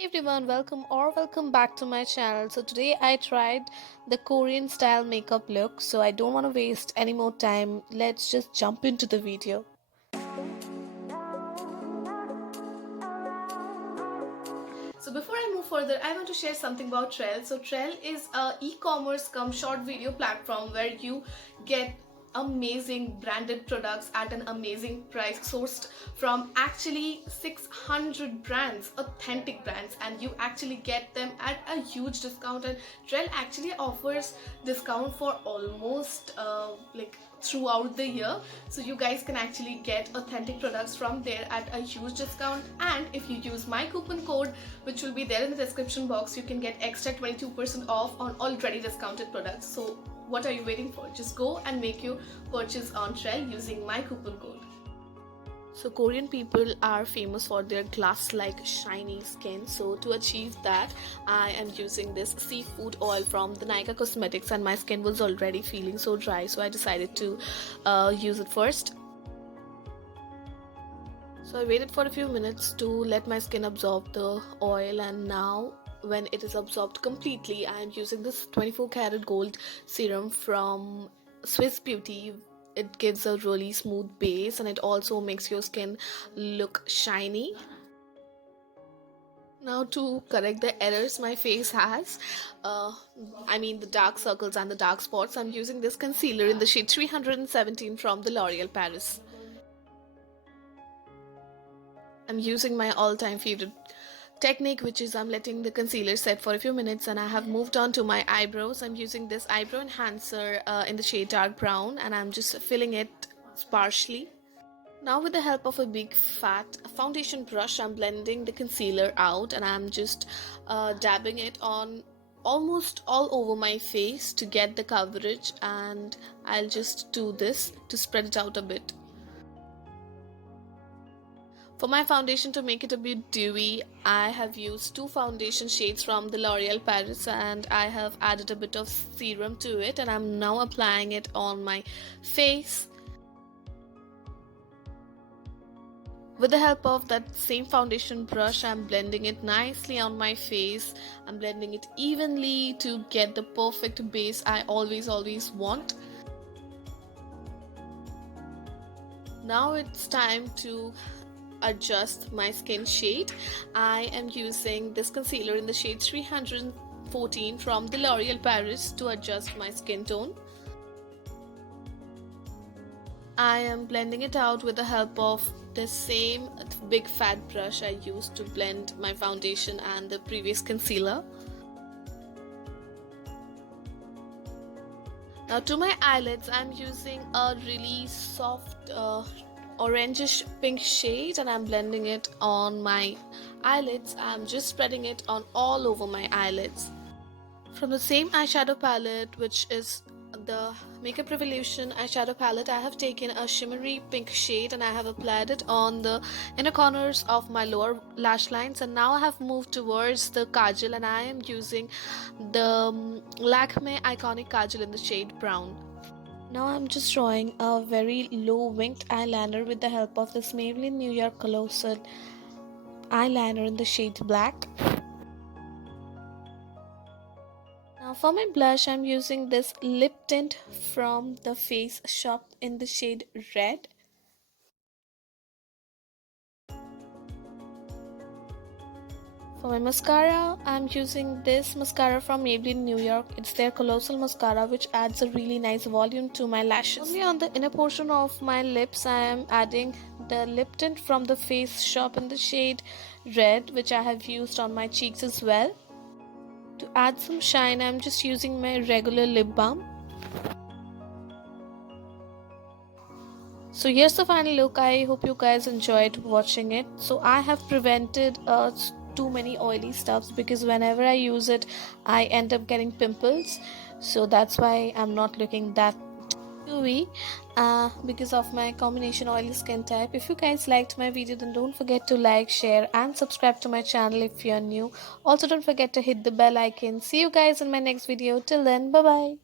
Hey everyone, welcome back to my channel. So today I tried the Korean style makeup look, so I don't want to waste any more time. Let's just jump into the video. So before I move further, I want to share something about Trell. So Trell is a e-commerce come short video platform where you get amazing branded products at an amazing price, sourced from actually 600 brands, authentic brands, and you actually get them at a huge discount. And Trell actually offers discount for almost like throughout the year, so you guys can actually get authentic products from there at a huge discount. And if you use my coupon code, which will be there in the description box, you can get extra 22% off on already discounted products. So what are you waiting for? Just go and make your purchase on Trell using my coupon code. So Korean people are famous for their glass-like shiny skin. So to achieve that, I am using this seafood oil from the Nykaa Cosmetics, and my skin was already feeling so dry, so I decided to use it first. So I waited for a few minutes to let my skin absorb the oil, and now when it is absorbed completely, I am using this 24 karat gold serum from Swiss Beauty. It gives a really smooth base and it also makes your skin look shiny. Now to correct the errors my face has, I mean the dark circles and the dark spots, I'm using this concealer in the shade 317 from the L'Oreal Paris. I'm using my all-time favorite technique, which is I'm letting the concealer set for a few minutes, and I have moved on to my eyebrows. I'm using this eyebrow enhancer in the shade dark brown, and I'm just filling it sparsely. Now with the help of a big fat foundation brush, I'm blending the concealer out, and I'm just dabbing it on almost all over my face to get the coverage, and I'll just do this to spread it out a bit. For my foundation, to make it a bit dewy, I have used two foundation shades from the L'Oreal Paris, and I have added a bit of serum to it, and I'm now applying it on my face. With the help of that same foundation brush, I'm blending it nicely on my face. I'm blending it evenly to get the perfect base I always want. Now it's time to adjust my skin shade. I am using this concealer in the shade 314 from the L'Oreal Paris to adjust my skin tone. I am blending it out with the help of the same big fat brush I used to blend my foundation and the previous concealer. Now to my eyelids, I'm using a really soft orangish pink shade, and I'm blending it on my eyelids. I'm just spreading it on all over my eyelids. From the same eyeshadow palette, which is the Makeup Revolution eyeshadow palette, I have taken a shimmery pink shade and I have applied it on the inner corners of my lower lash lines. And now I have moved towards the Kajal, and I am using the Lakme Iconic Kajal in the shade brown. Now I'm just drawing a very low winged eyeliner with the help of this Maybelline Newyork Collosal eyeliner in the shade black. Now for my blush, I'm using this lip tint from the Face Shop in the shade red. For my mascara, I'm using this mascara from Maybelline New York. It's their Colossal Mascara, which adds a really nice volume to my lashes. Only on the inner portion of my lips, I am adding the lip tint from the Face Shop in the shade red, which I have used on my cheeks as well. To add some shine, I'm just using my regular lip balm. So here's the final look. I hope you guys enjoyed watching it. So I have prevented too many oily stuffs, because whenever I use it I end up getting pimples, so that's why I'm not looking that dewy because of my combination oily skin type. If you guys liked my video, then don't forget to like, share and subscribe to my channel if you're new. Also don't forget to hit the bell icon. See you guys in my next video. Till then, bye bye.